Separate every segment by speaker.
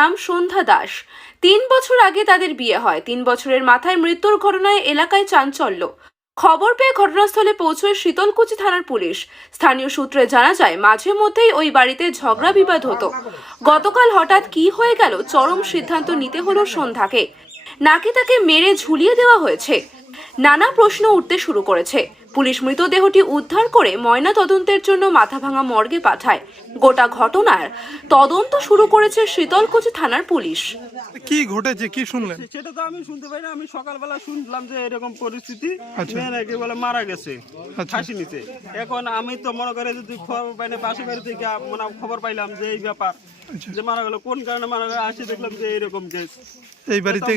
Speaker 1: নাম সন্ধ্যা দাস। তিন বছর আগে তাদের বিয়ে হয়। তিন বছরের মাথায় মৃত্যুর ঘটনায় এলাকায় চাঞ্চল্য। খবর পেয়ে ঘটনাস্থলে পৌঁছয় শীতলকুচি থানার পুলিশ। স্থানীয় সূত্রে জানা যায়, মাঝে মধ্যেই ওই বাড়িতে ঝগড়া বিবাদ হতো। গতকাল হঠাৎ কি হয়ে গেল চরম সিদ্ধান্ত নিতে হলো সন্ধ্যাকে। নাকি তাকে মেরে ঝুলিয়ে দেওয়া হয়েছে? নানা প্রশ্ন উঠতে শুরু করেছে। পুলিশ মৃতদেহটি উদ্ধার করে ময়না তদন্তের জন্য মাথাভাঙা মর্গে পাঠায়। গোটা ঘটনার তদন্ত শুরু করেছে শীতলকুচি থানার পুলিশ।
Speaker 2: কি ঘটেছে? কি শুনলেন?
Speaker 3: সেটা তো আমি শুনতে পাই না। আমি সকালবেলা শুনলাম যে এরকম পরিস্থিতি।
Speaker 2: আচ্ছা।
Speaker 3: মেয়ে নাকি বলে মারা গেছে
Speaker 2: আচ্ছা।
Speaker 3: ফাঁসি নিতে। এখন আমি তো মনে করে যদি খবর পাই না পাশে বাড়ি থেকে মানে খবর পাইলাম যে এই ব্যাপার
Speaker 2: আচ্ছা।
Speaker 3: যে মারা গেল। কোন কারণে মারা গেল? আসে দেখলাম যে এরকম কেস
Speaker 2: এই বাড়িতে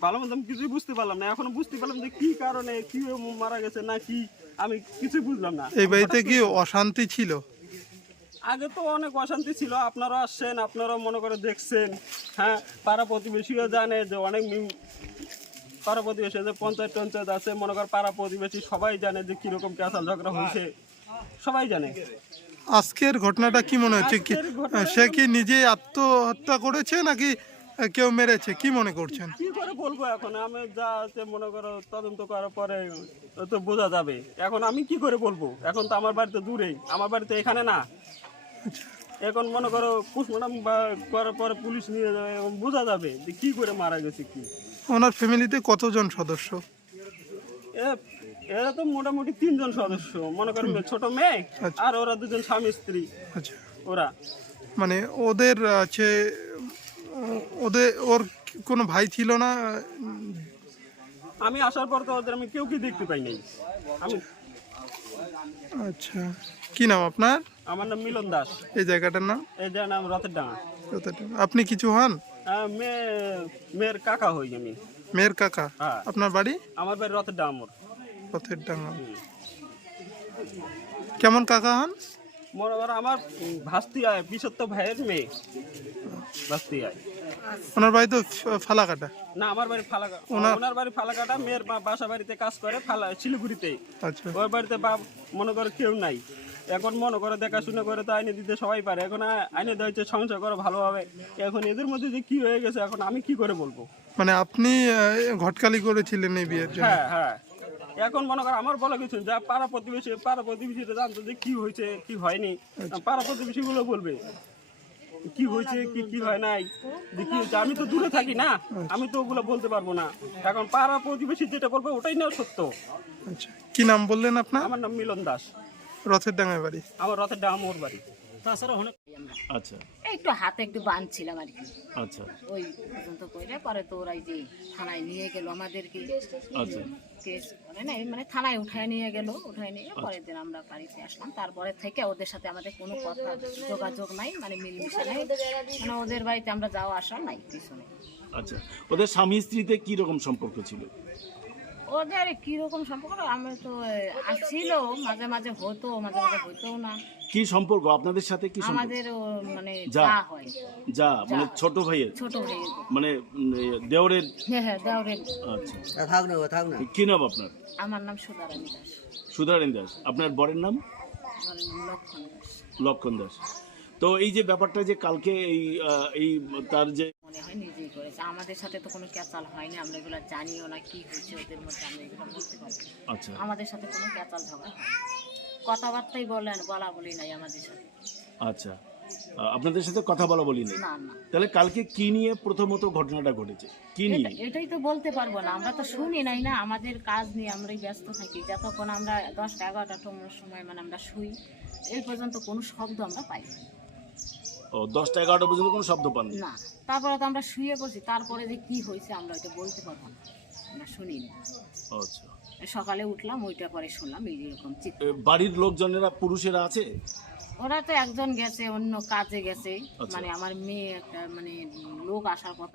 Speaker 3: ভালো মতো আমি কিছুই বুঝতে পারলাম না। এখনও বুঝতে পারলাম যে কি কারণে কি মারা গেছে না কি আমি কিছুই বুঝলাম না।
Speaker 2: এই বাড়িতে কি অশান্তি ছিল?
Speaker 3: আগে তো অনেক অশান্তি ছিল আপনারা আসছেন আপনারা মনে করে দেখছেন হ্যাঁ পাড়া প্রতিবেশীও জানে যে অনেক পাড়া প্রতিবেশী যে পঞ্চায়েত টঞ্চায়েত আছে মনে কর পাড়া প্রতিবেশী সবাই জানে যে কীরকম ক্যাসাল ঝগড়া হয়েছে সবাই জানে।
Speaker 2: আজকের ঘটনাটা কি মনে হচ্ছে? সে কি নিজে আত্মহত্যা করেছে নাকি কেউ মেরেছে কি মনে করছেন?
Speaker 3: কি করে বলব এখন? আমি যা আছে মনে করো তদন্ত করার পরে তো বোঝা যাবে। এখন আমি কি করে বলব? এখন তো আমার বাড়িতে দূরেই। আমার বাড়িতে এখানে না। এখন মনে করো পোস্টমর্টম বা করার পরে পুলিশ নিয়ে যাবে এবং বোঝা যাবে যে কি করে মারা গেছে কি।
Speaker 2: ওনার ফ্যামিলিতে কতজন সদস্য?
Speaker 3: এ- এরা তো মোটামুটি তিনজন সদস্য। মনে করেন ছোট মেয়ে
Speaker 2: আচ্ছা।
Speaker 3: আর ওরা দুজন স্বামী স্ত্রী।
Speaker 2: আচ্ছা।
Speaker 3: ওরা।
Speaker 2: মানে ওদের আছে ওদের ওর কোনো ভাই ছিল না?
Speaker 3: আমি আসার পর তো ওদের আমি কেউ কি দেখতে পাই নাই। আমি
Speaker 2: আচ্ছা। কি নাম আপনার?
Speaker 3: আমার নাম মিলন দাস।
Speaker 2: এই জায়গাটার নাম?
Speaker 3: এই নাম রথের ডাঙা
Speaker 2: আপনি কিছু হন?
Speaker 3: আহ, মেয়ে মেয়ের কাকা হই আমি।
Speaker 2: মেয়ের কাকা?
Speaker 3: হ্যাঁ।
Speaker 2: আপনার বাড়ি?
Speaker 3: আমার বাড়ি রথের ডাঙা মোড়।
Speaker 2: পথের ডাঙ্গা কেমন কাকা হন?
Speaker 3: করো আমার ভাস্তি আয় বিশত্ব ভাইয়ের মেয়ে। ভাস্তি আয়
Speaker 2: ওনার বাড়ি তো ফালাকাটা।
Speaker 3: না আমার বাড়ি ফালাকা ওনার বাড়ি ফালাকাটা মেয়ের বাসা বাড়িতে কাজ করে ফালা শিলিগুড়িতে
Speaker 2: আচ্ছা।
Speaker 3: ওই বাড়িতে বাপ মনে করে কেউ নাই। এখন মনে করে দেখাশোনা করে তো আইনে দিতে সবাই পারে। এখন আইনে দেওয়া হচ্ছে সংসার করো ভালোভাবে। এখন এদের মধ্যে যে কি হয়ে গেছে এখন আমি কি করে বলব?
Speaker 2: মানে আপনি ঘটকালি করেছিলেন এই বিয়ের জন্য?
Speaker 3: হ্যাঁ হ্যাঁ। এখন মনে করো আমার বলা কিছু যা পাড়া প্রতিবেশী পাড়া প্রতিবেশীরা জানতো যে কি হয়েছে কি হয়নি। পাড়া প্রতিবেশীগুলো বলবে। কি হয়েছে? কি কি হয় নাই? যে কি হয়েছে? আমি তো দূরে থাকি না। আমি তো ওগুলো বলতে পারব না। এখন পাড়া প্রতিবেশী যেটা বলব ওটাই না সত্য।
Speaker 2: আচ্ছা। কি নাম বললেন আপনার?
Speaker 3: আমার নাম মিলন দাস।
Speaker 2: রথের ডাঙায় বাড়ি।
Speaker 3: আমার রথের ডাঙা ওর বাড়ি।
Speaker 4: আচ্ছা।
Speaker 5: একটু হাতে একটু বাঁধছিলাম আর কি।
Speaker 4: আচ্ছা।
Speaker 5: ওই পর্যন্ত করে পরে তো ওরাই যে থানায় নিয়ে গেল আমাদেরকে।
Speaker 4: আচ্ছা।
Speaker 5: কেস না মানে থানায় উঠায় নিয়ে গেল উঠায় নিয়ে পরের দিন আমরা বাড়িতে আসলাম। তারপরে থেকে ওদের সাথে আমাদের কোনো কথা যোগাযোগ নাই মানে মিলমিশে নাই। মানে ওদের বাড়িতে আমরা যাওয়া আসা নাই কিছু নেই।
Speaker 4: আচ্ছা। ওদের স্বামী স্ত্রীতে কি রকম সম্পর্ক ছিল?
Speaker 5: ওদের কীরকম সম্পর্ক? আমি তো আসছিল মাঝে মাঝে হতো মাঝে মাঝে হতো না।
Speaker 4: কি সম্পর্ক? আপনাদের সাথে কি সম্পর্ক?
Speaker 5: আমাদের মানে
Speaker 4: যা।
Speaker 5: যা হয়।
Speaker 4: যা মানে ছোট ভাইয়ের?
Speaker 5: ছোট ভাই
Speaker 4: মানে দেওরের?
Speaker 5: হ্যাঁ হ্যাঁ দেওরের।
Speaker 4: আচ্ছা।
Speaker 6: থাক না থাক না।
Speaker 4: কি নাম আপনার?
Speaker 5: আমার নাম সুধারানী দাস।
Speaker 4: সুধারেন দাস। আপনার বরের নাম
Speaker 5: লক্ষণ দাস।
Speaker 4: লক্ষণ দাস। তো এই যে ব্যাপারটা যে কালকে এই এই তার যে
Speaker 5: মনে হয় নিজেই করেছে। আমাদের সাথে তো কোনো ক্যাচাল হয়নি আমরা এগুলো জানিও না কি হয়েছে ওদের মধ্যে আমরা এগুলো বলতে পারি
Speaker 4: আচ্ছা।
Speaker 5: আমাদের সাথে কোনো ক্যাচাল ঝগড়া হয়নি। কথাবার্তাই বলেন বলা বলি নাই আমাদের সাথে।
Speaker 4: আচ্ছা। আপনাদের সাথে কথা বলা বলি নাই?
Speaker 5: না না।
Speaker 4: তাহলে কালকে কি নিয়ে প্রথমত ঘটনাটা ঘটেছে? কি নিয়ে?
Speaker 5: এটাই তো বলতে পারব না। আমরা তো শুনি নাই না আমাদের কাজ নিয়ে আমরাই ব্যস্ত থাকি। যতক্ষণ আমরা দশটা এগারোটা সময় মানে আমরা শুই এই পর্যন্ত কোনো শব্দ আমরা পাই না।
Speaker 4: ও দশটা এগারোটা পর্যন্ত কোনো শব্দ পাননি?
Speaker 5: না তারপরে তো আমরা শুয়ে পড়ছি তারপরে যে কি হয়েছে আমরা ওইটা বলতে পারব না আমরা শুনি না
Speaker 4: আচ্ছা।
Speaker 5: সকালে উঠলাম ওইটা পরে শুনলাম এইরকম চিৎকার
Speaker 4: বাড়ির লোকজনেরা পুরুষেরা আছে?
Speaker 5: ওরা তো একজন গেছে অন্য কাজে গেছে।
Speaker 4: আচ্ছা।
Speaker 5: মানে আমার মেয়ে একটা মানে লোক আসার কথা